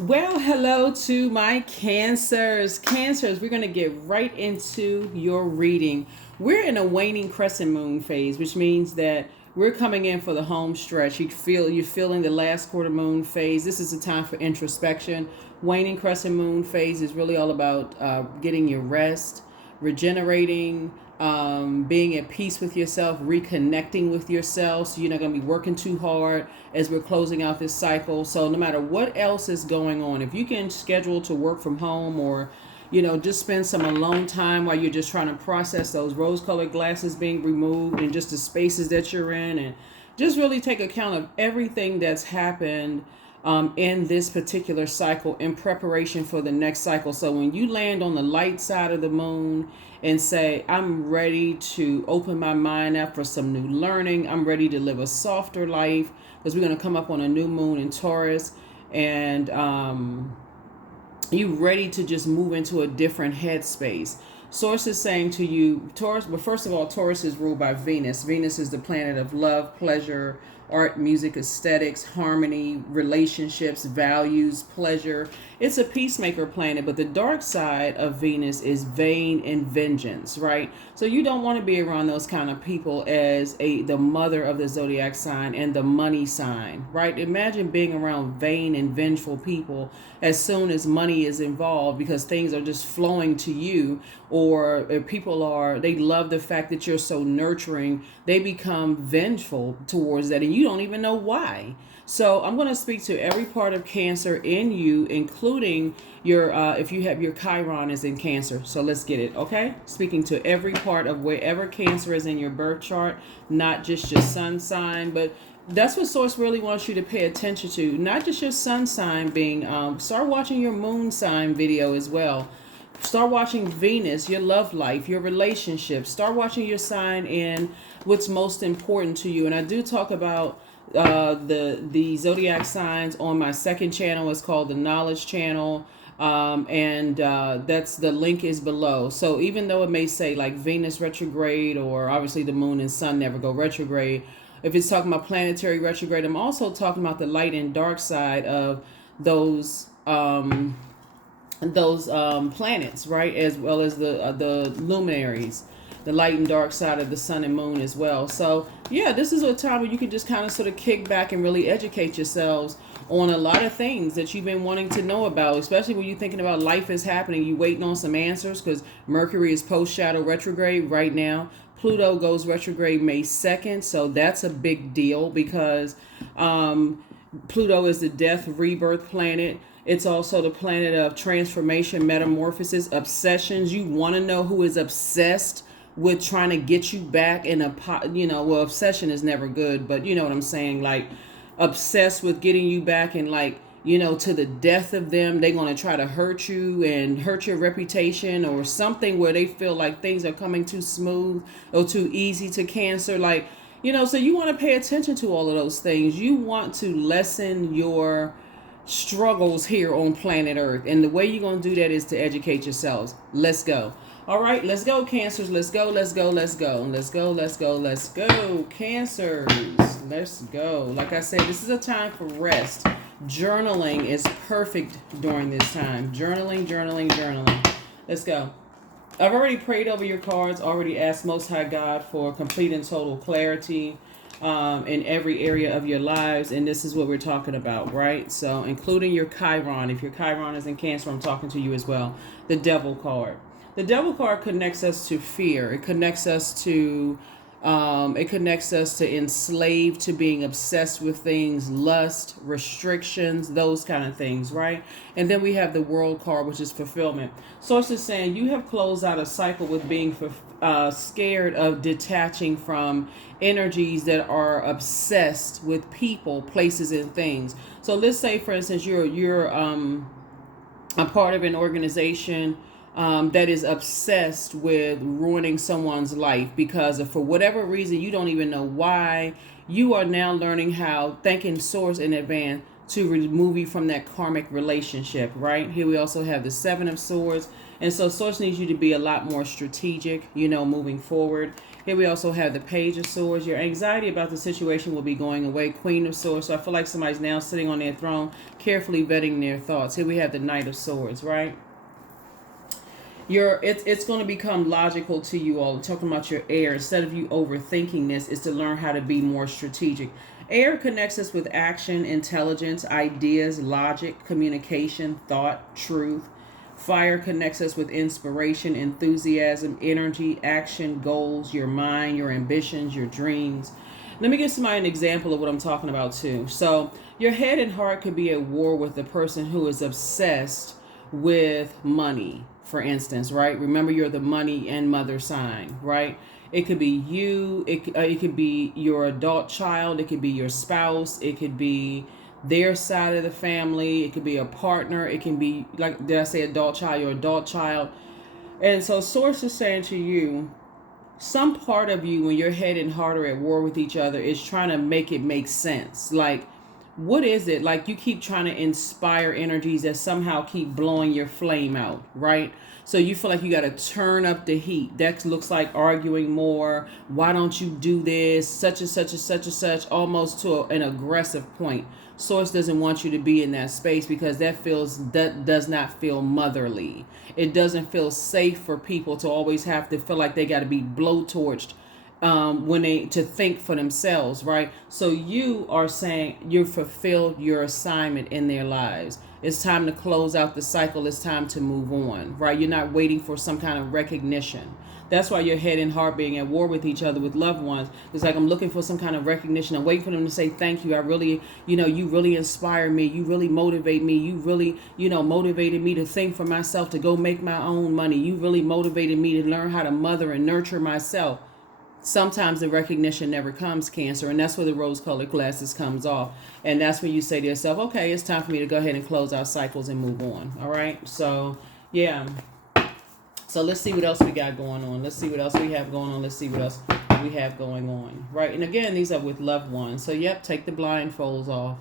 Well, hello to my cancers. Cancers, we're going to get right into your reading. We're in a waning crescent moon phase, which means that we're coming in for the home stretch. You're feeling the last quarter moon phase. This is a time for introspection. Waning crescent moon phase is really all about getting your rest, regenerating, being at peace with yourself, reconnecting with yourself. So you're not going to be working too hard as we're closing out this cycle. So no matter what else is going on, if you can schedule to work from home or just spend some alone time while you're just trying to process those rose colored glasses being removed and just the spaces that you're in, and just really take account of everything that's happened in this particular cycle in preparation for the next cycle. So when you land on the light side of the moon and say, I'm ready to open my mind up for some new learning, I'm ready to live a softer life, because we're going to come up on a new moon in Taurus, and you ready to just move into a different headspace. Source is saying to you, Taurus, but first of all, Taurus is ruled by Venus. Venus is the planet of love, pleasure, art, music, aesthetics, harmony, relationships, values, pleasure. It's a peacemaker planet, but the dark side of Venus is vain and vengeance, right? So you don't want to be around those kind of people as the mother of the zodiac sign and the money sign, right? Imagine being around vain and vengeful people as soon as money is involved, because things are just flowing to you, or they love the fact that you're so nurturing, they become vengeful towards that and you don't even know why. So I'm going to speak to every part of Cancer in you, including your if you have your Chiron is in Cancer. So let's get it, okay? Speaking to every part of wherever Cancer is in your birth chart, not just your sun sign, but that's what Source really wants you to pay attention to. Not just your sun sign being, start watching your moon sign video as well. Start watching Venus, your love life, your relationships. Start watching your sign in what's most important to you. And I do talk about the zodiac signs on my second channel. It's called the Knowledge Channel. And that's, the link is below. So even though it may say like Venus retrograde, or obviously the moon and sun never go retrograde, if it's talking about planetary retrograde, I'm also talking about the light and dark side of those planets, right? As well as the luminaries, the light and dark side of the sun and moon as well. So yeah, this is a time where you can just kind of sort of kick back and really educate yourselves on a lot of things that you've been wanting to know about, especially when you're thinking about life is happening, you waiting on some answers, because Mercury is post shadow retrograde right now. Pluto goes retrograde May 2nd, so that's a big deal, because Pluto is the death rebirth planet. It's also the planet of transformation, metamorphosis, obsessions. You want to know who is obsessed with trying to get you back in well, obsession is never good, but you know what I'm saying? Like, obsessed with getting you back, and like, to the death of them. They're going to try to hurt you and hurt your reputation, or something where they feel like things are coming too smooth or too easy to Cancer. Like, so you want to pay attention to all of those things. You want to lessen your struggles here on planet Earth. And the way you're going to do that is to educate yourselves. Let's go. All right, let's go, Cancers. Let's go, let's go, let's go. Let's go, let's go, let's go, Cancers. Let's go. Like I said, this is a time for rest. Journaling is perfect during this time. Journaling, journaling, journaling. Let's go. I've already prayed over your cards, already asked Most High God for complete and total clarity in every area of your lives. And this is what we're talking about, right? So including your Chiron. If your Chiron is in Cancer, I'm talking to you as well. The Devil card. The Devil card connects us to fear. It connects us to enslaved, to being obsessed with things, lust, restrictions, those kind of things, right? And then we have the World card, which is fulfillment. Source is saying you have closed out a cycle with being scared of detaching from energies that are obsessed with people, places, and things. So let's say, for instance, you're a part of an organization that is obsessed with ruining someone's life, because of, for whatever reason, you don't even know why. You are now learning how, thanking Source in advance, to remove you from that karmic relationship, right? Here we also have the Seven of Swords. And so Source needs you to be a lot more strategic, moving forward. Here we also have the Page of Swords. Your anxiety about the situation will be going away. Queen of Swords. So I feel like somebody's now sitting on their throne, carefully vetting their thoughts. Here we have the Knight of Swords, right? It's going to become logical to you all. I'm talking about your air. Instead of you overthinking this, is to learn how to be more strategic. Air connects us with action, intelligence, ideas, logic, communication, thought, truth. Fire connects us with inspiration, enthusiasm, energy, action, goals, your mind, your ambitions, your dreams. Let me give somebody an example of what I'm talking about too. So your head and heart could be at war with the person who is obsessed with money, for instance, right? Remember, you're the money and mother sign, right? It could be you. It could be your adult child. It could be your spouse. It could be their side of the family. It could be a partner. It can be, like, did I say adult child? Your adult child. And so Source is saying to you, some part of you, when your head and heart are at war with each other, is trying to make it make sense. Like, what is it? Like, you keep trying to inspire energies that somehow keep blowing your flame out, right? So you feel like you got to turn up the heat. That looks like arguing more. Why don't you do this? Such and such and such and such, almost to an aggressive point. Source doesn't want you to be in that space because that does not feel motherly. It doesn't feel safe for people to always have to feel like they got to be blowtorched when they to think for themselves, right? So you are saying you've fulfilled your assignment in their lives. It's time to close out the cycle. It's time to move on, right? You're not waiting for some kind of recognition. That's why your head and heart being at war with each other with loved ones. It's like, I'm looking for some kind of recognition. I'm waiting for them to say thank you. I really, you really inspire me. You really motivate me. You really, motivated me to think for myself, to go make my own money. You really motivated me to learn how to mother and nurture myself. Sometimes the recognition never comes, Cancer, and that's where the rose-colored glasses comes off. And that's when you say to yourself, okay, it's time for me to go ahead and close our cycles and move on. All right? So, yeah. So let's see what else we got going on. Let's see what else we have going on. Let's see what else we have going on. Right? And again, these are with loved ones. So, yep, take the blindfolds off.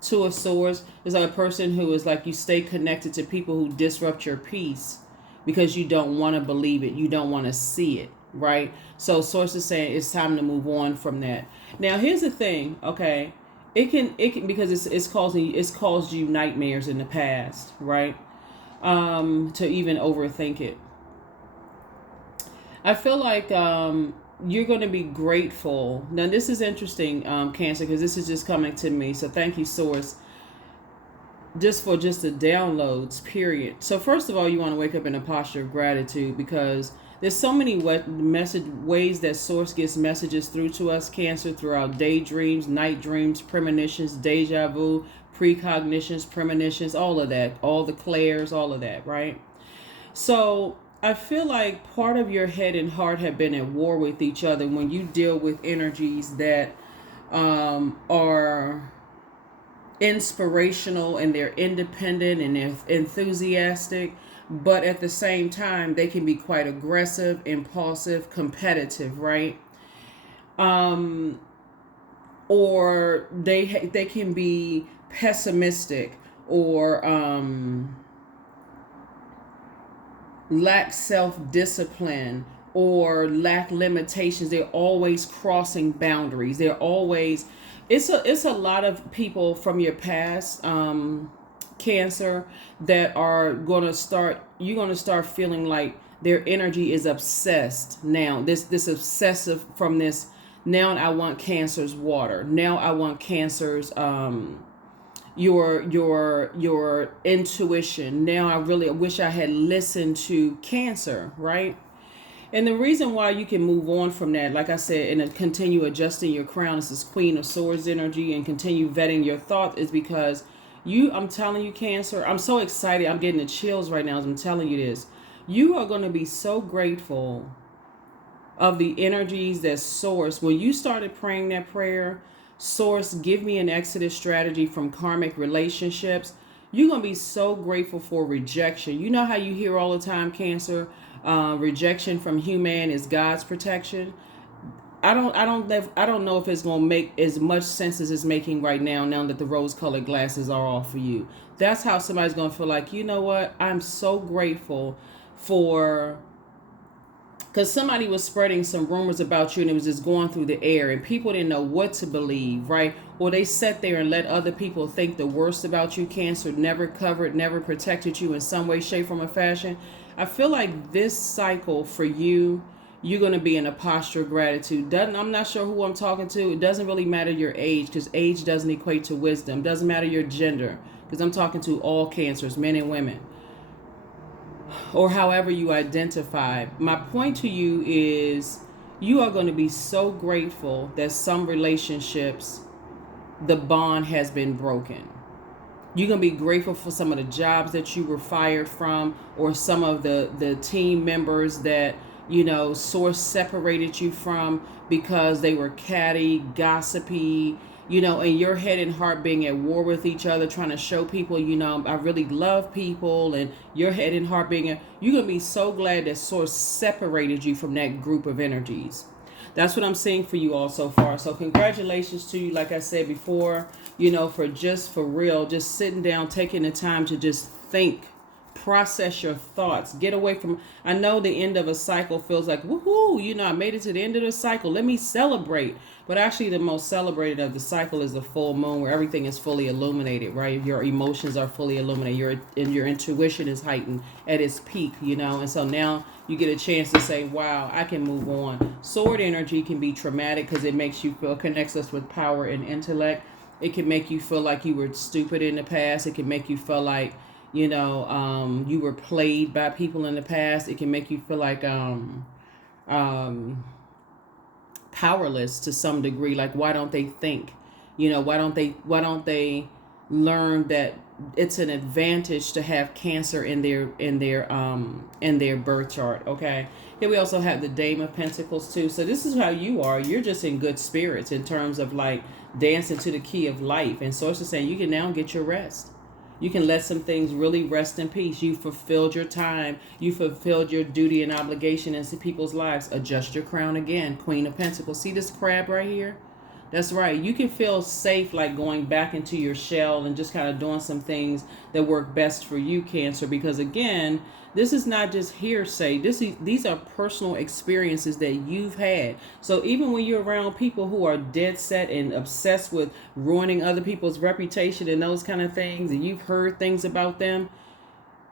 Two of Swords is like a person who is like, you stay connected to people who disrupt your peace because you don't want to believe it. You don't want to see it. Right? So Source is saying it's time to move on from that. Now here's the thing, okay? It can because it's caused you nightmares in the past, right? To even overthink it. I feel like you're going to be grateful. Now this is interesting, Cancer, because this is just coming to me. So thank you, Source. Just the downloads, period. So first of all, you want to wake up in a posture of gratitude because there's so many ways that Source gets messages through to us, Cancer, through our daydreams, night dreams, premonitions, deja vu, precognitions, premonitions, all of that, all the clairs, all of that, right? So I feel like part of your head and heart have been at war with each other when you deal with energies that are inspirational and they're independent and they're enthusiastic. But at the same time, they can be quite aggressive, impulsive, competitive, right? Or they can be pessimistic or lack self-discipline or lack limitations. They're always crossing boundaries. They're always. It's a lot of people from your past. Cancer, that are you're going to start feeling like their energy is obsessed now. This obsessive from this. Now I want Cancer's water. Now I want Cancer's your intuition. Now I really wish I had listened to Cancer, right? And the reason why you can move on from that, like I said, and continue adjusting your crown, this is Queen of Swords energy, and continue vetting your thought, is because I'm telling you, Cancer, I'm so excited. I'm getting the chills right now as I'm telling you this. You are going to be so grateful of the energies that Source, when you started praying that prayer, Source, give me an exodus strategy from karmic relationships. You're going to be so grateful for rejection. You know how you hear all the time, Cancer, rejection from human is God's protection. I don't know if it's going to make as much sense as it's making right now that the rose-colored glasses are off for you. That's how somebody's going to feel like, you know what? I'm so grateful for because somebody was spreading some rumors about you and it was just going through the air and people didn't know what to believe, right? Or they sat there and let other people think the worst about you. Cancer never covered, never protected you in some way, shape, form, or fashion. I feel like this cycle for you, you're going to be in a posture of gratitude. I'm not sure who I'm talking to. It doesn't really matter your age, because age doesn't equate to wisdom. It doesn't matter your gender, because I'm talking to all cancers, men and women, or however you identify. My point to you is you are going to be so grateful that some relationships, the bond has been broken. You're going to be grateful for some of the jobs that you were fired from, or some of the team members that, source separated you from because they were catty, gossipy, and your head and heart being at war with each other, trying to show people, I really love people, and your head and heart you're going to be so glad that source separated you from that group of energies. That's what I'm seeing for you all so far. So congratulations to you, like I said before, for real, just sitting down, taking the time to just think, process your thoughts, get away from, I know the end of a cycle feels like, woohoo, I made it to the end of the cycle, let me celebrate. But actually the most celebrated of the cycle is the full moon, where everything is fully illuminated, right? Your emotions are fully illuminated, your intuition is heightened at its peak, and so now you get a chance to say, wow, I can move on. Sword energy can be traumatic because it makes you feel, connects us with power and intellect. It can make you feel like you were stupid in the past. It can make you feel like, you were played by people in the past. It can make you feel like powerless to some degree. Like, why don't they think? Why don't they learn that it's an advantage to have Cancer in their birth chart? Okay. Here we also have the Dame of Pentacles too. So this is how you are. You're just in good spirits in terms of like dancing to the key of life. And Source is saying you can now get your rest. You can let some things really rest in peace. You fulfilled your time. You fulfilled your duty and obligation into people's lives. Adjust your crown again. Queen of Pentacles. See this crab right here? That's right. You can feel safe, like going back into your shell and just kind of doing some things that work best for you, Cancer. Because again, this is not just hearsay. These are personal experiences that you've had. So even when you're around people who are dead set and obsessed with ruining other people's reputation and those kind of things, and you've heard things about them,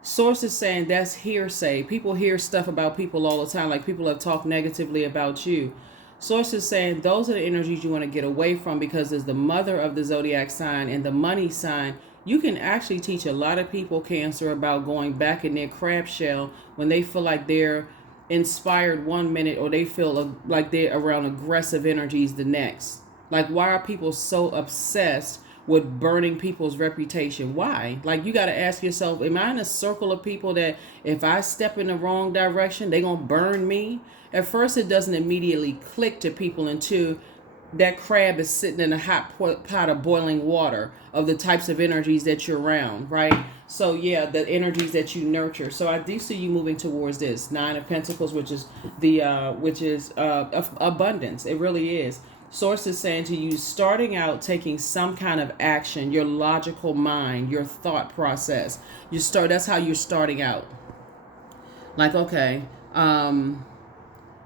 Source is saying that's hearsay. People hear stuff about people all the time, like people have talked negatively about you. Source is saying those are the energies you want to get away from, because as the mother of the zodiac sign and the money sign, you can actually teach a lot of people, Cancer, about going back in their crab shell when they feel like they're inspired one minute, or they feel like they're around aggressive energies the next. Like, why are people so obsessed with burning people's reputation? Why? Like, you got to ask yourself, am I in a circle of people that if I step in the wrong direction, they gonna burn me? At first, it doesn't immediately click to people until that crab is sitting in a hot pot of boiling water of the types of energies that you're around, right? So yeah, the energies that you nurture. So I do see you moving towards this Nine of Pentacles, which is abundance. It really is. Source is saying to you, starting out taking some kind of action, your logical mind, your thought process. That's how you're starting out. Like, okay,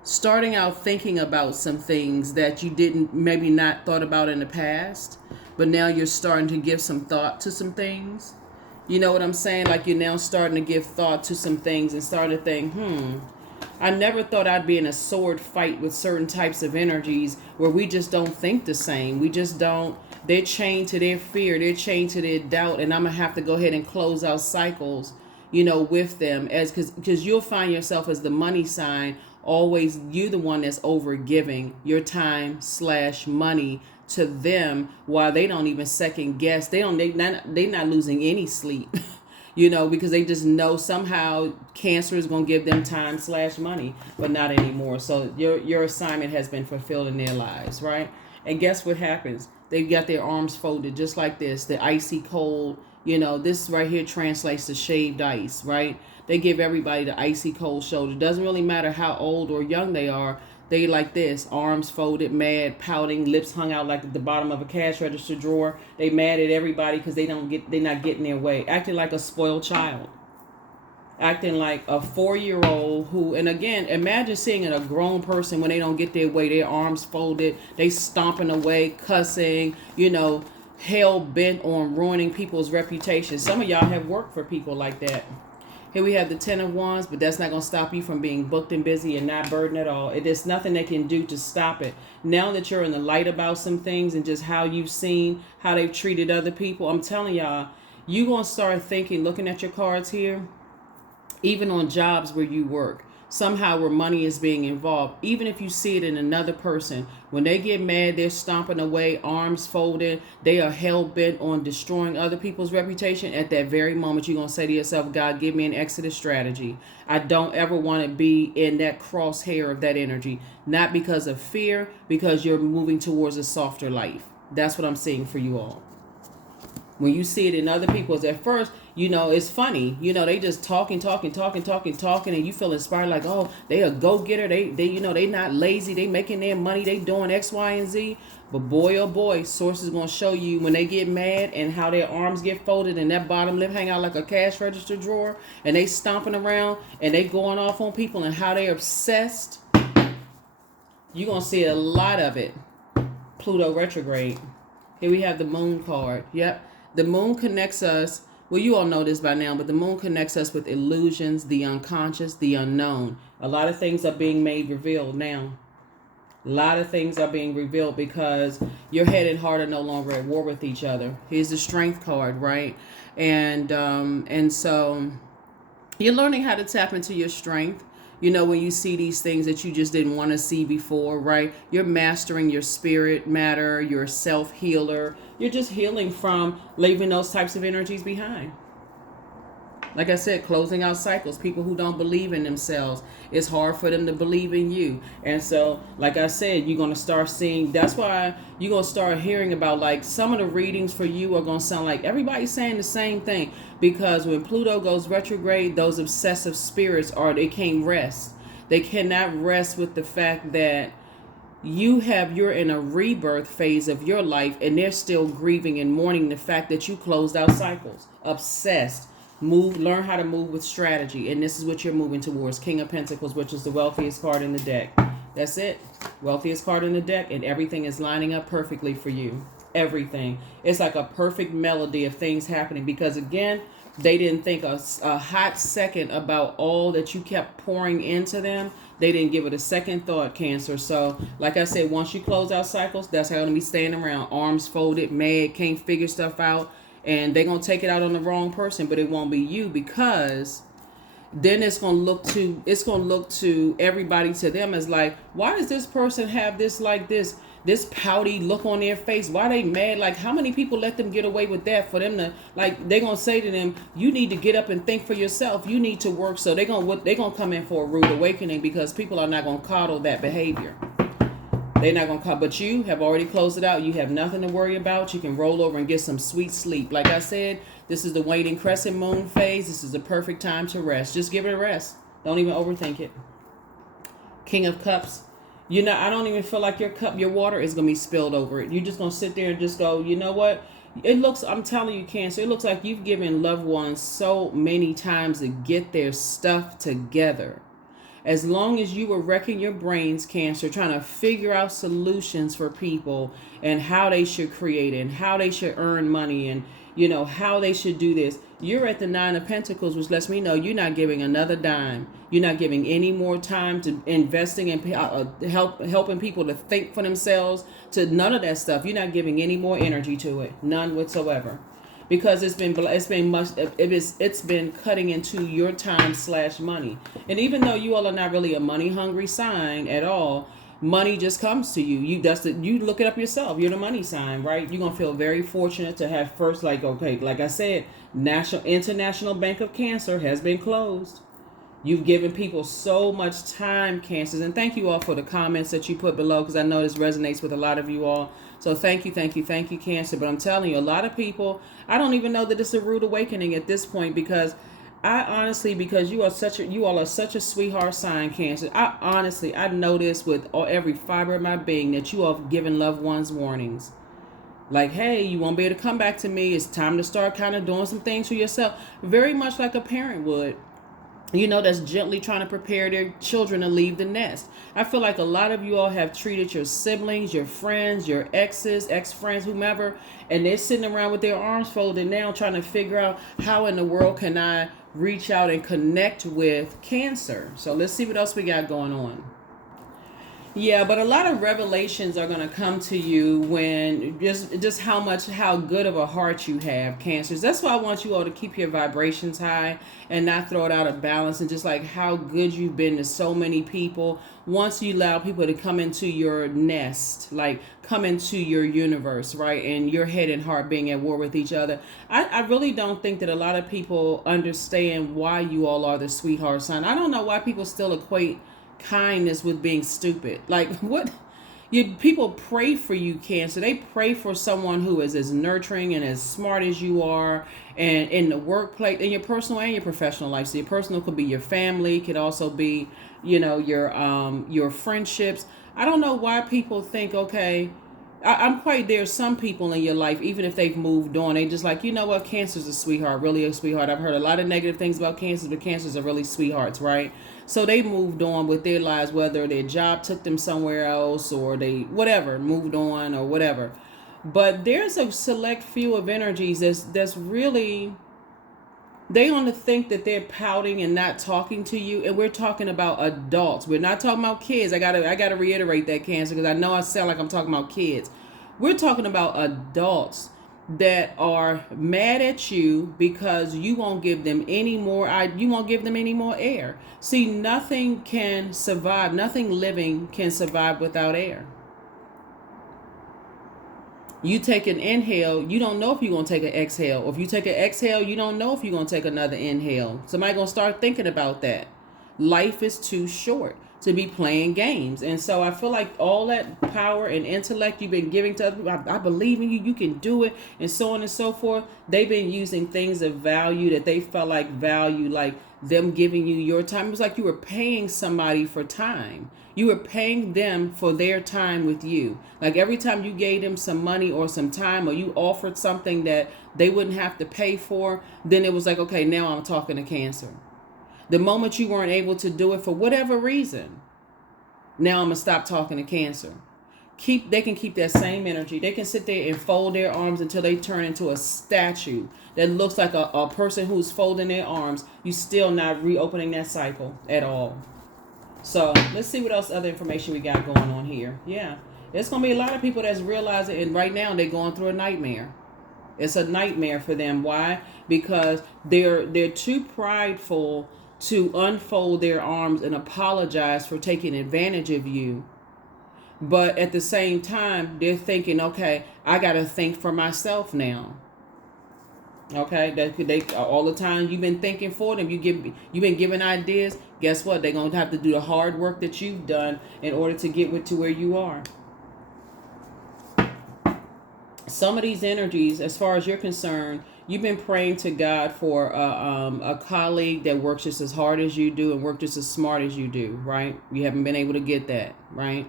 starting out thinking about some things that you didn't maybe not thought about in the past, but now you're starting to give some thought to some things. You know what I'm saying? Like, you're now starting to give thought to some things and start to think, I never thought I'd be in a sword fight with certain types of energies where we just don't think the same. We just don't. They're chained to their fear. They're chained to their doubt. And I'm going to have to go ahead and close out cycles, with them, because you'll find yourself as the money sign. Always you the one that's over giving your time / money to them, while they don't even second guess. They're not losing any sleep, because they just know somehow Cancer is going to give them time / money, but not anymore. So your assignment has been fulfilled in their lives, right? And guess what happens? They've got their arms folded just like this, the icy cold. This right here translates to shaved ice, right? They give everybody the icy cold shoulder. It doesn't really matter how old or young they are. They like this, arms folded, mad, pouting, lips hung out like at the bottom of a cash register drawer. They mad at everybody because they're not getting their way, acting like a spoiled child. acting like a 4-year-old who, and again, imagine seeing a grown person when they don't get their way, their arms folded, they stomping away, cussing, hell bent on ruining people's reputation. Some of y'all have worked for people like that. Here we have the 10 of Wands, but that's not going to stop you from being booked and busy and not burdened at all. There's nothing they can do to stop it. Now that you're in the light about some things and just how you've seen how they've treated other people, I'm telling y'all, you're going to start thinking, looking at your cards here, even on jobs where you work, somehow where money is being involved, even if you see it in another person, when they get mad, they're stomping away, arms folded, they are hell-bent on destroying other people's reputation. At that very moment, you're going to say to yourself, God, give me an exodus strategy. I don't ever want to be in that crosshair of that energy, not because of fear, because you're moving towards a softer life. That's what I'm seeing for you all. When you see it in other people's, at first, it's funny. They just talking, and you feel inspired like, oh, they a go-getter. They not lazy. They making their money. They doing X, Y, and Z. But boy, oh boy, sources going to show you when they get mad and how their arms get folded and that bottom lip hang out like a cash register drawer and they stomping around and they going off on people and how they obsessed. You're going to see a lot of it. Pluto retrograde. Here we have the moon card. Yep. The moon connects us, well, you all know this by now, but the moon connects us with illusions, the unconscious, the unknown. A lot of things are being made revealed now. A lot of things are being revealed because your head and heart are no longer at war with each other. Here's the strength card, right? And so you're learning how to tap into your strength. When you see these things that you just didn't want to see before, right? You're mastering your spirit matter, your self-healer. You're just healing from leaving those types of energies behind. Like I said, closing out cycles. People who don't believe in themselves, it's hard for them to believe in you. And so, like I said, you're going to start seeing, that's why you're going to start hearing about, like, some of the readings for you are going to sound like everybody's saying the same thing. Because when Pluto goes retrograde, those obsessive spirits they can't rest. They cannot rest with the fact that you're in a rebirth phase of your life and they're still grieving and mourning the fact that you closed out cycles. Obsessed. Learn how to move with strategy. And this is what you're moving towards. King of Pentacles, which is the wealthiest card in the deck. That's it. Wealthiest card in the deck, and everything is lining up perfectly for you. Everything. It's like a perfect melody of things happening because, again, they didn't think a hot second about all that you kept pouring into them. They didn't give it a second thought, Cancer. So, like I said, once you close out cycles, that's how you're going to be standing around, arms folded, mad, can't figure stuff out. And they're going to take it out on the wrong person, but it won't be you, because then it's going to look to everybody, to them, as like, why does this person have this pouty look on their face? Why they mad? Like, how many people let them get away with that for them to, like, they're going to say to them, you need to get up and think for yourself. You need to work. So they're going to come in for a rude awakening because people are not going to coddle that behavior. They're not going to come, but you have already closed it out. You have nothing to worry about. You can roll over and get some sweet sleep. Like I said, this is the waning crescent moon phase. This is the perfect time to rest. Just give it a rest. Don't even overthink it. King of Cups. I don't even feel like your water is going to be spilled over it. You're just going to sit there and just go, you know what? I'm telling you, Cancer, it looks like you've given loved ones so many times to get their stuff together. As long as you were wrecking your brains, Cancer, trying to figure out solutions for people and how they should create it and how they should earn money and, how they should do this. You're at the 9 of Pentacles, which lets me know you're not giving another dime. You're not giving any more time to investing in helping people to think for themselves, to none of that stuff. You're not giving any more energy to it. None whatsoever. Because it's been cutting into your time / money. And even though you all are not really a money hungry sign at all, money just comes to you. You look it up yourself. You're the money sign, right? You're gonna feel very fortunate to have first, like I said, International Bank of Cancer has been closed. You've given people so much time, Cancers. And thank you all for the comments that you put below, because I know this resonates with a lot of you all. So thank you, Cancer. But I'm telling you, a lot of people, I don't even know that it's a rude awakening at this point, because because you all are such a sweetheart sign, Cancer. I know this with every fiber of my being, that you all have given loved ones warnings. Like, hey, you won't be able to come back to me. It's time to start kind of doing some things for yourself. Very much like a parent would. That's gently trying to prepare their children to leave the nest. I feel like a lot of you all have treated your siblings, your friends, your exes, ex-friends, whomever, and they're sitting around with their arms folded now trying to figure out how in the world can I reach out and connect with Cancer. So let's see what else we got going on. Yeah, but a lot of revelations are going to come to you when just how good of a heart you have, Cancers. That's why I want you all to keep your vibrations high and not throw it out of balance, and just like how good you've been to so many people. Once you allow people to come into your nest, like come into your universe, right? And your head and heart being at war with each other. I really don't think that a lot of people understand why you all are the sweetheart sign. I don't know why people still equate kindness with being stupid. Like, what? People pray for you, Cancer. They pray for someone who is as nurturing and as smart as you are, and in the workplace, in your personal and your professional life. So your personal could be your family, could also be, your friendships. I don't know why people think, okay, I'm quite there. Some people in your life, even if they've moved on, they just like, you know what, Cancer's a sweetheart, really a sweetheart. I've heard a lot of negative things about Cancers, but Cancers are really sweethearts, right? So they moved on with their lives, whether their job took them somewhere else or they, whatever, moved on or whatever. But there's a select few of energies that's really, they want to think that they're pouting and not talking to you, and we're talking about adults. We're not talking about kids. I gotta reiterate that, Cancer, because I know I sound like I'm talking about kids. We're talking about adults that are mad at you because you won't give them any more. You won't give them any more air. See, nothing can survive. Nothing living can survive without air. You take an inhale, you don't know if you're going to take an exhale. Or if you take an exhale, you don't know if you're going to take another inhale. Somebody going to start thinking about that. Life is too short to be playing games. And so I feel like all that power and intellect you've been giving to other people, I believe in you, you can do it, and so on and so forth. They've been using things of value that they felt like value, like them giving you your time. It was like you were paying somebody for time. You were paying them for their time with you. Like every time you gave them some money or some time, or you offered something that they wouldn't have to pay for, then it was like, okay, now I'm talking to Cancer. The moment you weren't able to do it for whatever reason, now I'm going to stop talking to Cancer. They can keep that same energy. They can sit there and fold their arms until they turn into a statue that looks like a person who's folding their arms. You still not reopening that cycle at all. So let's see what else other information we got going on here. Yeah, there's going to be a lot of people that's realizing, and right now they're going through a nightmare. It's a nightmare for them. Why? Because they're too prideful to unfold their arms and apologize for taking advantage of you. But at the same time, they're thinking, okay, I got to think for myself now. Okay, they all the time you've been thinking for them. You've been giving ideas. Guess what? They're going to have to do the hard work that you've done in order to get to where you are. Some of these energies, as far as you're concerned, you've been praying to God for a colleague that works just as hard as you do and works just as smart as you do, right? You haven't been able to get that, right?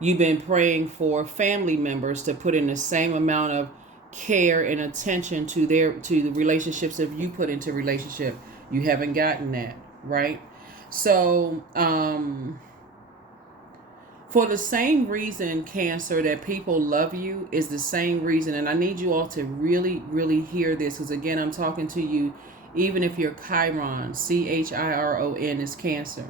You've been praying for family members to put in the same amount of care and attention to the relationships that you put into relationship. You haven't gotten that, right? So, for the same reason, Cancer, that people love you is the same reason. And I need you all to really, really hear this. Because again, I'm talking to you, even if you're Chiron, Chiron is Cancer.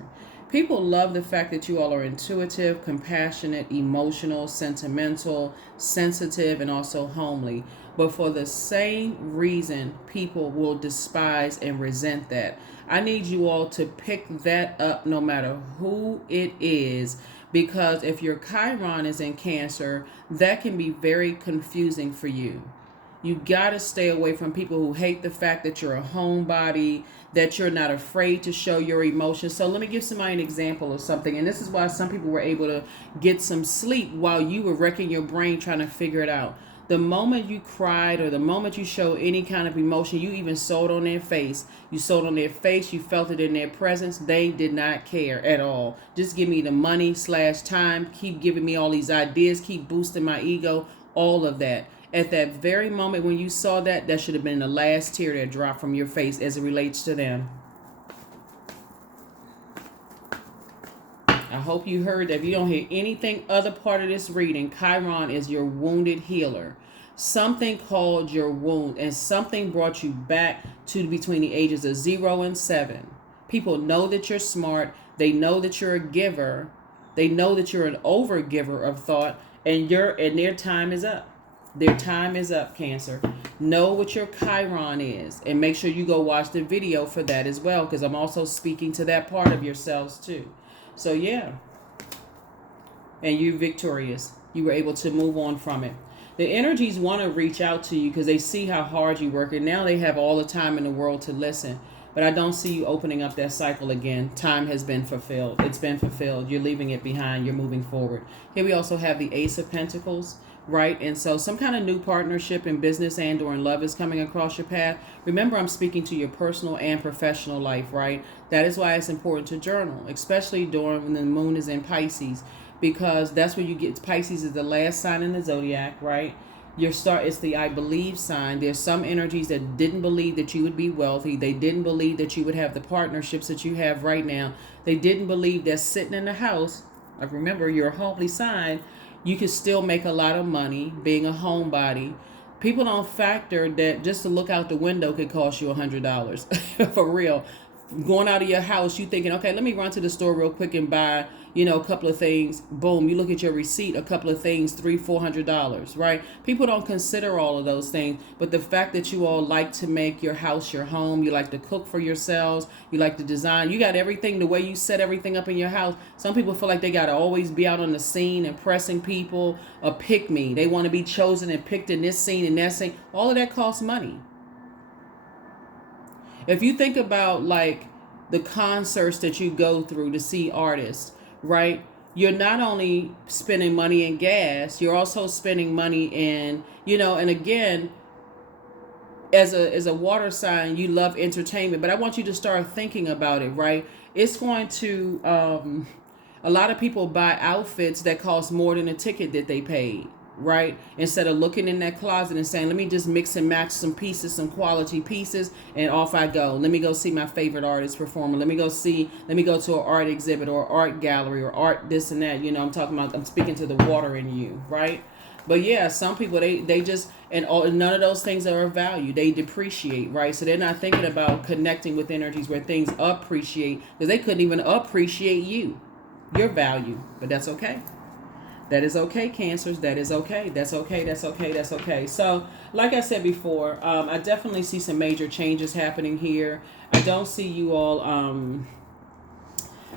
People love the fact that you all are intuitive, compassionate, emotional, sentimental, sensitive, and also homely. But for the same reason, people will despise and resent that. I need you all to pick that up no matter who it is. Because if your Chiron is in Cancer, that can be very confusing for you. You got to stay away from people who hate the fact that you're a homebody, that you're not afraid to show your emotions. So let me give somebody an example of something. And this is why some people were able to get some sleep while you were wrecking your brain trying to figure it out. The moment you cried or the moment you showed any kind of emotion, you even saw it on their face. You saw it on their face. You felt it in their presence. They did not care at all. Just give me the money/time. Keep giving me all these ideas. Keep boosting my ego. All of that. At that very moment when you saw that, that should have been the last tear that dropped from your face as it relates to them. I hope you heard that. If you don't hear anything other part of this reading, Chiron is your wounded healer. Something called your wound, and something brought you back to between the ages of 0 and 7. People know that you're smart. They know that you're a giver. They know that you're an overgiver of thought, and their time is up. Their time is up, Cancer. Know what your Chiron is, and make sure you go watch the video for that as well, because I'm also speaking to that part of yourselves too. So yeah, and you're victorious. You were able to move on from it. The energies want to reach out to you because they see how hard you work, and now they have all the time in the world to listen. But I don't see you opening up that cycle again. Time has been fulfilled. It's been fulfilled. You're leaving it behind. You're moving forward. Here we also have the Ace of Pentacles, right? And so some kind of new partnership in business and or in love is coming across your path. Remember, I'm speaking to your personal and professional life, right? That is why it's important to journal, especially during when the moon is in Pisces, because that's where you get. Pisces is the last sign in the zodiac, right? It's the I believe sign. There's some energies that didn't believe that you would be wealthy. They didn't believe that you would have the partnerships that you have right now. They didn't believe that sitting in the house, like remember, you're a homely sign, you could still make a lot of money being a homebody. People don't factor that just to look out the window could cost you $100 for real. Going out of your house, you thinking, okay, let me run to the store real quick and buy, a couple of things. Boom, you look at your receipt, a couple of things, $300-$400, right? People don't consider all of those things, but the fact that you all like to make your house your home, you like to cook for yourselves, you like to design, you got everything, the way you set everything up in your house. Some people feel like they got to always be out on the scene, impressing people, a pick me. They want to be chosen and picked in this scene and that scene. All of that costs money. If you think about like the concerts that you go through to see artists, right? You're not only spending money in gas, you're also spending money in, and again, as a water sign, you love entertainment, but I want you to start thinking about it, right? It's going to, a lot of people buy outfits that cost more than the ticket that they paid. Right? Instead of looking in that closet and saying, let me just mix and match some pieces, some quality pieces, and off I go. Let me go see my favorite artist performer. Let me go to an art exhibit or art gallery or art this and that. I'm speaking to the water in you, right? But yeah, some people, they just, and none of those things are of value. They depreciate, right? So they're not thinking about connecting with energies where things appreciate, because they couldn't even appreciate you, your value, but that's okay. That is okay, Cancers. That is okay. That's okay. That's okay. That's okay. So, like I said before, I definitely see some major changes happening here. I don't see you all.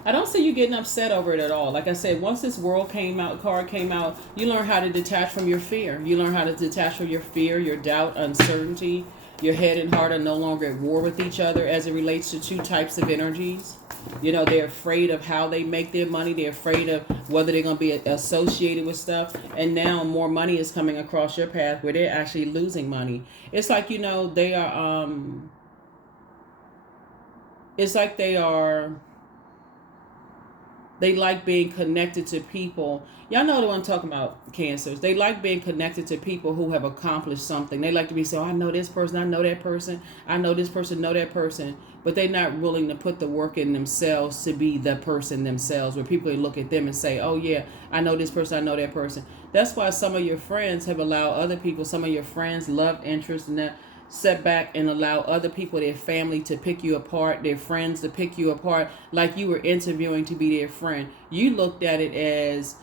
I don't see you getting upset over it at all. Like I said, once this card came out, you learn how to detach from your fear. You learn how to detach from your fear, your doubt, uncertainty. Your head and heart are no longer at war with each other as it relates to two types of energies. They're afraid of how they make their money. They're afraid of whether they're going to be associated with stuff. And now more money is coming across your path where they're actually losing money. It's like, they are, they like being connected to people. Y'all know what I'm talking about, Cancers. They like being connected to people who have accomplished something. They like to be so, I know this person, I know that person, I know this person, know that person. But they're not willing to put the work in themselves to be the person themselves, where people look at them and say, oh yeah, I know this person, I know that person. That's why some of your friends have allowed other people, some of your friends, love interest, and that set back and allow other people, their family, to pick you apart, their friends to pick you apart, like you were interviewing to be their friend. You looked at it as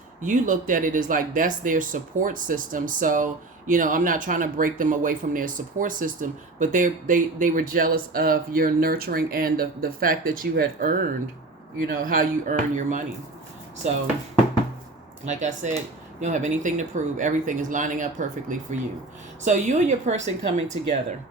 like that's their support system. So I'm not trying to break them away from their support system, but they were jealous of your nurturing and the fact that you had earned, how you earn your money. So, like I said, you don't have anything to prove. Everything is lining up perfectly for you. So you and your person coming together.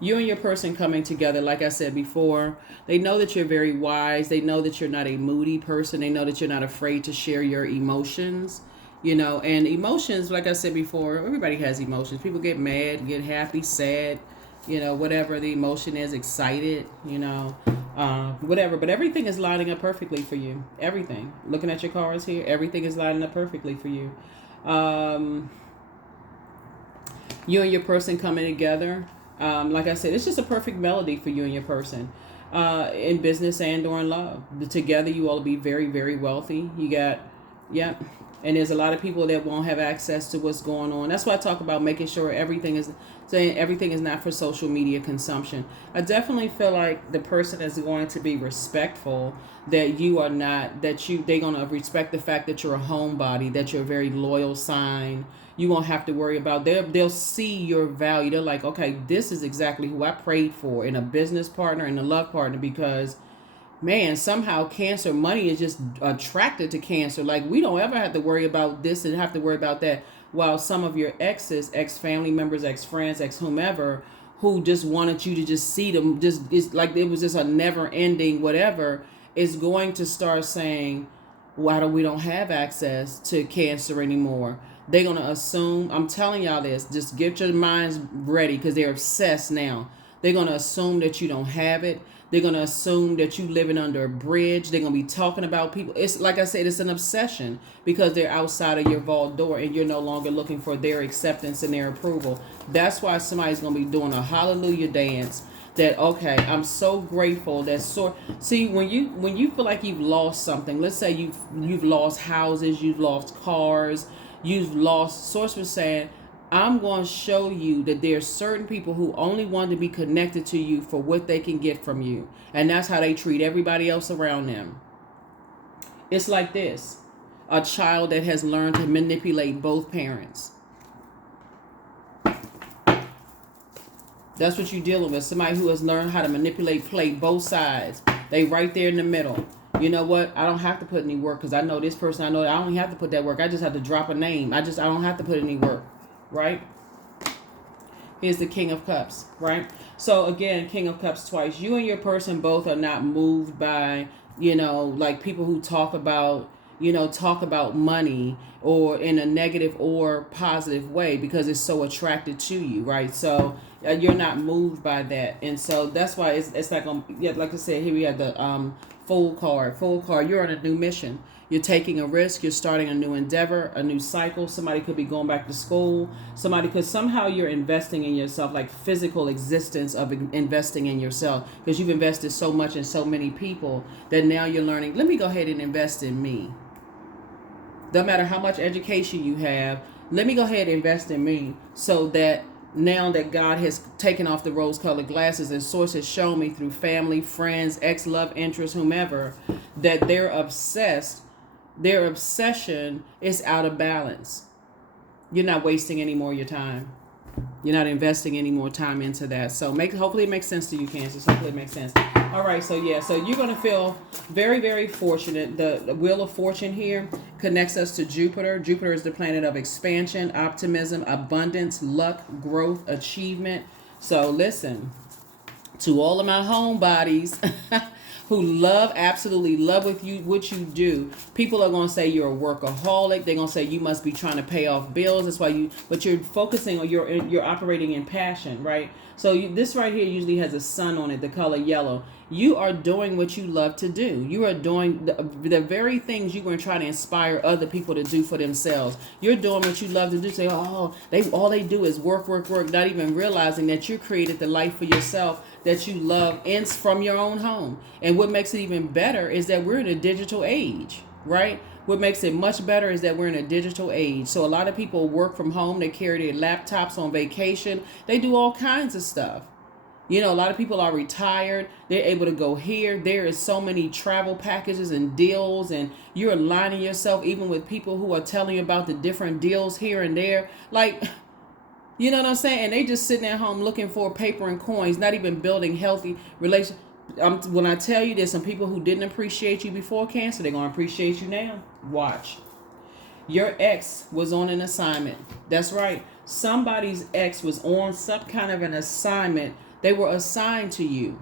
Like I said before, they know that you're very wise. They know that you're not a moody person. They know that you're not afraid to share your emotions. And emotions, like I said before, everybody has emotions. People get mad, get happy, sad, whatever the emotion is, excited, whatever. But everything is lining up perfectly for you. Everything. Looking at your cards here, everything is lining up perfectly for you. You and your person coming together. Like I said, it's just a perfect melody for you and your person. in business and or in love. Together, you all be very, very wealthy. You got, yeah. And there's a lot of people that won't have access to what's going on. That's why I talk about making sure saying everything is not for social media consumption. I definitely feel like the person is going to be respectful, that you are not, they're going to respect the fact that you're a homebody, that you're a very loyal sign. You won't have to worry about, they'll see your value. They're like, okay, this is exactly who I prayed for in a business partner and a love partner, because man, somehow Cancer money is just attracted to Cancer. Like, we don't ever have to worry about this and have to worry about that. While some of your exes, ex family members, ex friends, ex whomever, who just wanted you to just see them, just it's like it was just a never ending whatever, is going to start saying, why do we don't have access to Cancer anymore? They're gonna assume. I'm telling y'all this. Just get your minds ready, because they're obsessed now. They're gonna assume that you don't have it. They're going to assume that you living under a bridge. They're going to be talking about people. It's like I said, it's an obsession, because they're outside of your vault door and you're no longer looking for their acceptance and their approval. That's why somebody's going to be doing a hallelujah dance. That, okay, I'm so grateful that see, when you feel like you've lost something, let's say you've lost houses, you've lost cars, you've lost, Source was saying, I'm going to show you that there's certain people who only want to be connected to you for what they can get from you. And that's how they treat everybody else around them. It's like this. A child that has learned to manipulate both parents. That's what you're dealing with. Somebody who has learned how to play both sides. They right there in the middle. You know what? I don't have to put any work, because I know this person. I know that I don't have to put that work. I just have to drop a name. I don't have to put any work. Right? Here's the King of Cups, right? So again, King of Cups twice. You and your person both are not moved by, like people who talk about money, or in a negative or positive way, because it's so attracted to you, right? So you're not moved by that. And so that's why it's like, like I said, here we have the Full card. You're on a new mission. You're taking a risk. You're starting a new endeavor, a new cycle. Somebody could be going back to school. Somebody could, somehow you're investing in yourself, like physical existence of investing in yourself, because you've invested so much in so many people that now you're learning, let me go ahead and invest in me. No matter how much education you have, let me go ahead and invest in me, so that now that God has taken off the rose-colored glasses, and Source has shown me through family, friends, ex-love interest, whomever, that they're obsessed. Their obsession is out of balance. You're not wasting any more of your time. You're not investing any more time into that. So hopefully it makes sense to you, Cancers. Hopefully it makes sense. All right, so you're going to feel very, very fortunate. The Wheel of Fortune here connects us to Jupiter. Jupiter is the planet of expansion, optimism, abundance, luck, growth, achievement. So listen, to all of my homebodies who absolutely love what you do, people are going to say you're a workaholic. They're going to say you must be trying to pay off bills. That's why but you're focusing on, you're operating in passion, right? So this right here usually has a sun on it, the color yellow. You are doing what you love to do. You are doing the very things you were trying to inspire other people to do for themselves. You're doing what you love to do. Say, all they do is work, not even realizing that you created the life for yourself that you love from your own home. And what makes it even better is that we're in a digital age, right? What makes it much better is that we're in a digital age. So a lot of people work from home. They carry their laptops on vacation. They do all kinds of stuff. A lot of people are retired. They're able to go here. There is so many travel packages and deals, and you're aligning yourself even with people who are telling you about the different deals here and there. Like, you know what I'm saying? And they just sitting at home looking for paper and coins, not even building healthy relationships. When I tell you there's some people who didn't appreciate you before, Cancer, they're going to appreciate you now. Watch. Your ex was on an assignment. That's right. Somebody's ex was on some kind of an assignment. They were assigned to you.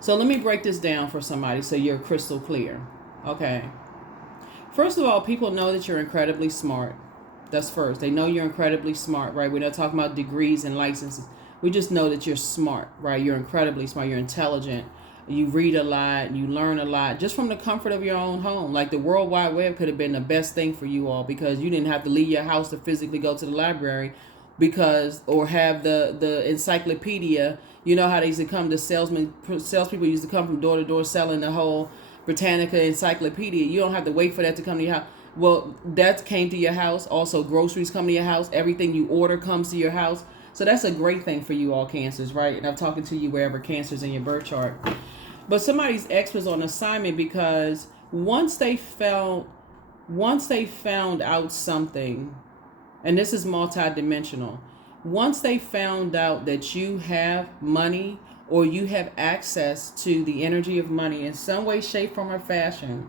So let me break this down for somebody so you're crystal clear. Okay. First of all, people know that you're incredibly smart. That's first. They know you're incredibly smart, right? We're not talking about degrees and licenses. We just know that you're smart, right? You're incredibly smart. You're intelligent. You read a lot. You learn a lot just from the comfort of your own home. Like the World Wide Web could have been the best thing for you all, because you didn't have to leave your house to physically go to the library or have the encyclopedia, You know how they used to come, the salespeople used to come from door to door selling the whole Britannica encyclopedia. You don't have to wait for that to come to your house. Well, that came to your house. Also, groceries come to your house. Everything you order comes to your house. So that's a great thing for you all Cancers, right? And I'm talking to you wherever Cancer's in your birth chart. But somebody's ex was on assignment because once they found out something, and this is multidimensional, once they found out that you have money or you have access to the energy of money in some way, shape, form, or fashion,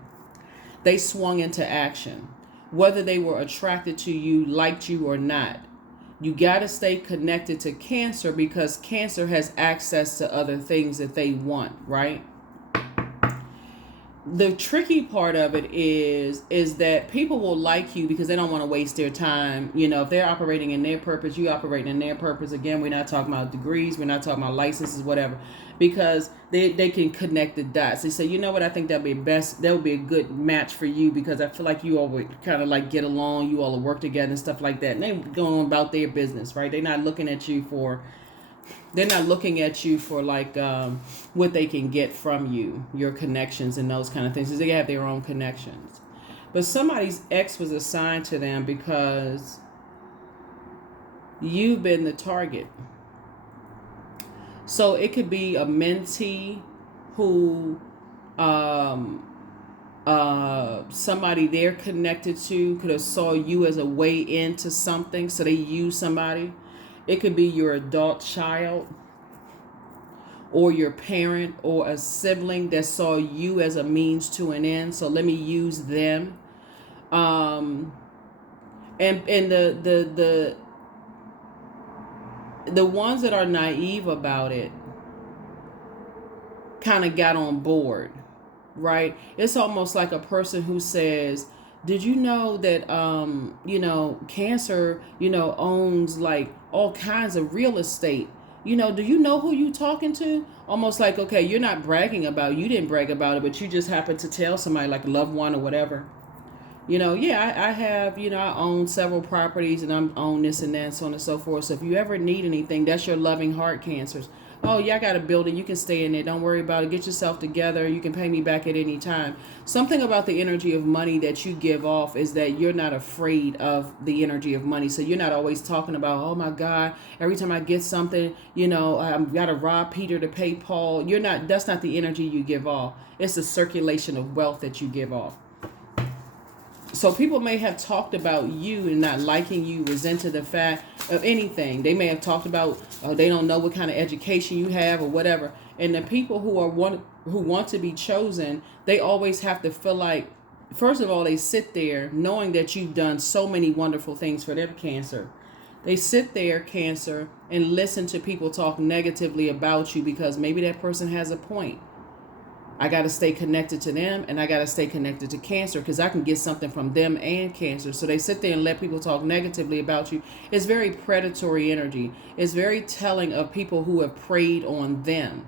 they swung into action. Whether they were attracted to you, liked you, or not. You got to stay connected to Cancer because Cancer has access to other things that they want, right? The tricky part of it is that people will like you because they don't want to waste their time. You know, if they're operating in their purpose, you operating in their purpose. Again, we're not talking about degrees. We're not talking about licenses, whatever, because they can connect the dots. They say, you know what, I think that would be a good match for you because I feel like you all would kind of like get along. You all will work together and stuff like that. And they going about their business, right? They're not looking at you for like what they can get from you, your connections and those kind of things, because they have their own connections. But somebody's ex was assigned to them because you've been the target. So it could be a mentee who somebody they're connected to could have saw you as a way into something, so they use somebody. It could be your adult child or your parent or a sibling that saw you as a means to an end. So let me use them. And the ones that are naive about it kind of got on board, right? It's almost like a person who says, did you know that, Cancer, owns like all kinds of real estate? Do you know who you talking to? Almost like, okay, you're not bragging about it. You didn't brag about it, but you just happened to tell somebody like a loved one or whatever. I have, I own several properties and I'm own this and that and so on and so forth. So if you ever need anything, that's your loving heart Cancers. Oh, yeah, I got a building. You can stay in it. Don't worry about it. Get yourself together. You can pay me back at any time. Something about the energy of money that you give off is that you're not afraid of the energy of money. So you're not always talking about, oh, my God, every time I get something, I've got to rob Peter to pay Paul. That's not the energy you give off. It's the circulation of wealth that you give off. So people may have talked about you and not liking you, resenting the fact of anything. They may have talked about they don't know what kind of education you have or whatever. And the people who want to be chosen, they always have to feel like, first of all, they sit there knowing that you've done so many wonderful things for them, Cancer. They sit there, Cancer, and listen to people talk negatively about you because maybe that person has a point. I got to stay connected to them and I got to stay connected to Cancer because I can get something from them and Cancer. So they sit there and let people talk negatively about you. It's very predatory energy. It's very telling of people who have preyed on them,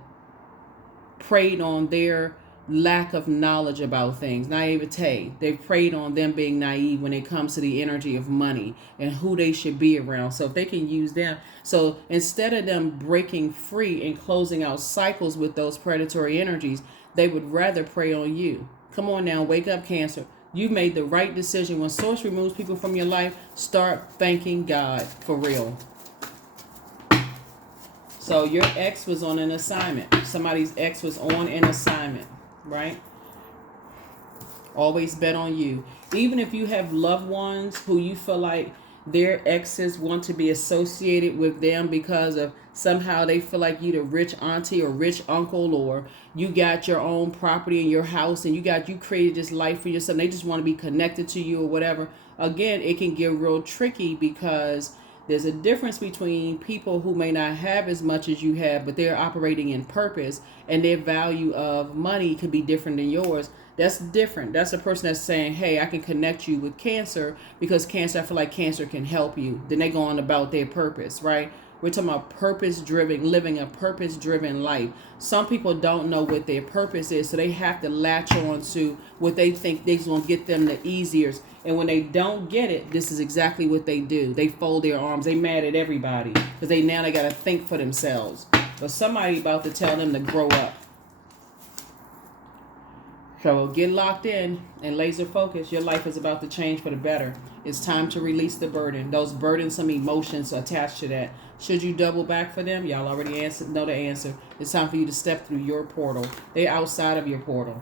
preyed on their lack of knowledge about things, naivete. They've preyed on them being naive when it comes to the energy of money and who they should be around. So if they can use them. So instead of them breaking free and closing out cycles with those predatory energies, they would rather prey on you. Come on now, wake up, Cancer. You've made the right decision. When Source removes people from your life, start thanking God for real. So your ex was on an assignment. Somebody's ex was on an assignment, right? Always bet on you. Even if you have loved ones who you feel like their exes want to be associated with them because of somehow they feel like you the rich auntie or rich uncle, or you got your own property in your house and you created this life for yourself. They just want to be connected to you or whatever. Again, it can get real tricky because there's a difference between people who may not have as much as you have, but they're operating in purpose and their value of money could be different than yours. That's different. That's a person that's saying, hey, I can connect you with Cancer because Cancer, I feel like Cancer can help you. Then they go on about their purpose, right? We're talking about purpose-driven, living a purpose-driven life. Some people don't know what their purpose is, so they have to latch on to what they think is going to get them the easiest. And when they don't get it, this is exactly what they do. They fold their arms. They mad at everybody because they got to think for themselves. But somebody about to tell them to grow up. So get locked in and laser focus. Your life is about to change for the better. It's time to release the burden. Those burdensome emotions attached to that. Should you double back for them? Y'all already know the answer. It's time for you to step through your portal. They're outside of your portal.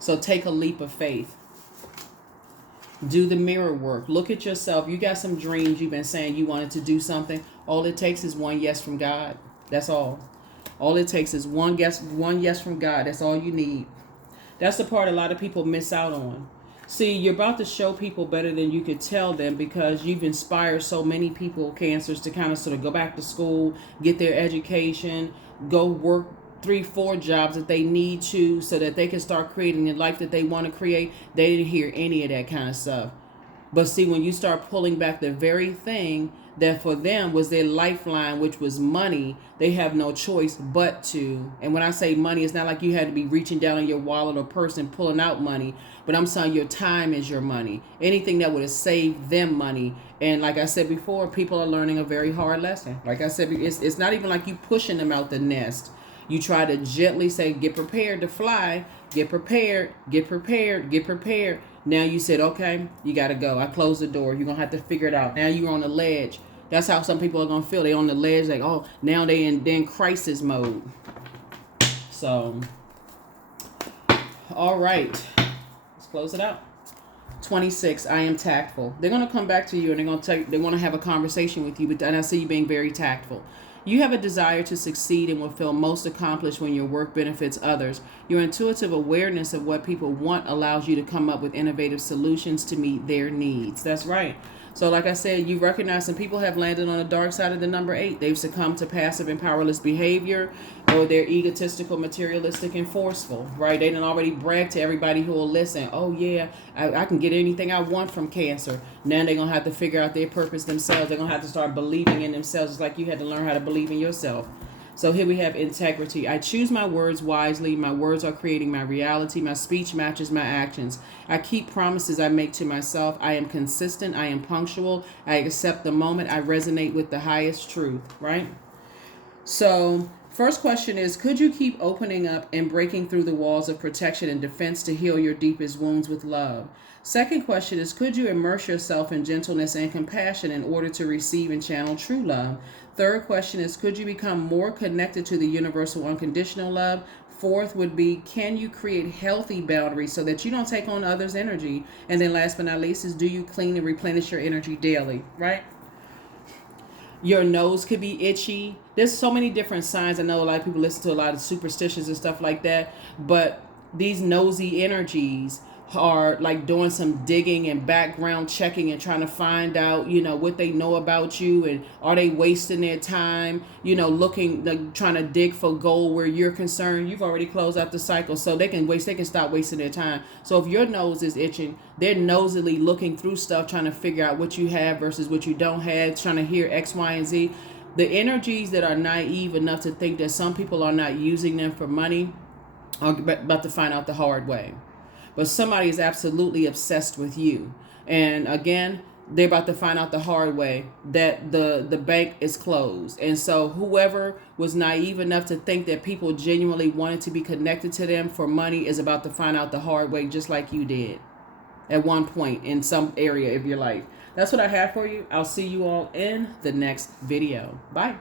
So take a leap of faith. Do the mirror work. Look at yourself. You got some dreams. You've been saying you wanted to do something. All it takes is one yes from God. That's all. All it takes is one yes from God. That's all you need. That's the part a lot of people miss out on. See, you're about to show people better than you could tell them because you've inspired so many people, Cancers, to kind of sort of go back to school, get their education, go work 3-4 jobs that they need to so that they can start creating the life that they want to create. They didn't hear any of that kind of stuff. But see, when you start pulling back the very thing that for them was their lifeline, which was money, they have no choice but to. And when I say money, it's not like you had to be reaching down in your wallet or purse and pulling out money. But I'm saying your time is your money. Anything that would have saved them money. And like I said before, people are learning a very hard lesson. Like I said, it's not even like you pushing them out the nest. You try to gently say, get prepared to fly. Get prepared, get prepared, get prepared. Now you said, okay, you got to go. I closed the door. You're going to have to figure it out. Now you're on the ledge. That's how some people are going to feel. They're on the ledge like, oh, now they're in crisis mode. So, all right. Let's close it out. 26, I am tactful. They're going to come back to you and they want to have a conversation with you. But I see you being very tactful. You have a desire to succeed and will feel most accomplished when your work benefits others. Your intuitive awareness of what people want allows you to come up with innovative solutions to meet their needs. That's right. So like I said, you recognize some people have landed on the dark side of the number 8. They've succumbed to passive and powerless behavior, or they're egotistical, materialistic, and forceful, right? They done already brag to everybody who will listen. Oh, yeah, I can get anything I want from Cancer. Now they're going to have to figure out their purpose themselves. They're going to have to start believing in themselves, just like you had to learn how to believe in yourself. So here we have integrity. I choose my words wisely. My words are creating my reality. My speech matches my actions. I keep promises I make to myself. I am consistent. I am punctual. I accept the moment. I resonate with the highest truth, right? So first question is, could you keep opening up and breaking through the walls of protection and defense to heal your deepest wounds with love? Second question is, could you immerse yourself in gentleness and compassion in order to receive and channel true love? Third question is, could you become more connected to the universal unconditional love? Fourth would be, can you create healthy boundaries so that you don't take on others' energy? And then last but not least is, do you clean and replenish your energy daily, right? Your nose could be itchy. There's so many different signs. I know a lot of people listen to a lot of superstitions and stuff like that, but these nosy energies are like doing some digging and background checking and trying to find out, what they know about you, and are they wasting their time, looking, like trying to dig for gold where you're concerned. You've already closed out the cycle, so they can stop wasting their time. So if your nose is itching, they're nosily looking through stuff, trying to figure out what you have versus what you don't have, trying to hear X, Y, and Z. The energies that are naive enough to think that some people are not using them for money are about to find out the hard way. But somebody is absolutely obsessed with you. And again, they're about to find out the hard way that the bank is closed. And so whoever was naive enough to think that people genuinely wanted to be connected to them for money is about to find out the hard way, just like you did at one point in some area of your life. That's what I have for you. I'll see you all in the next video. Bye.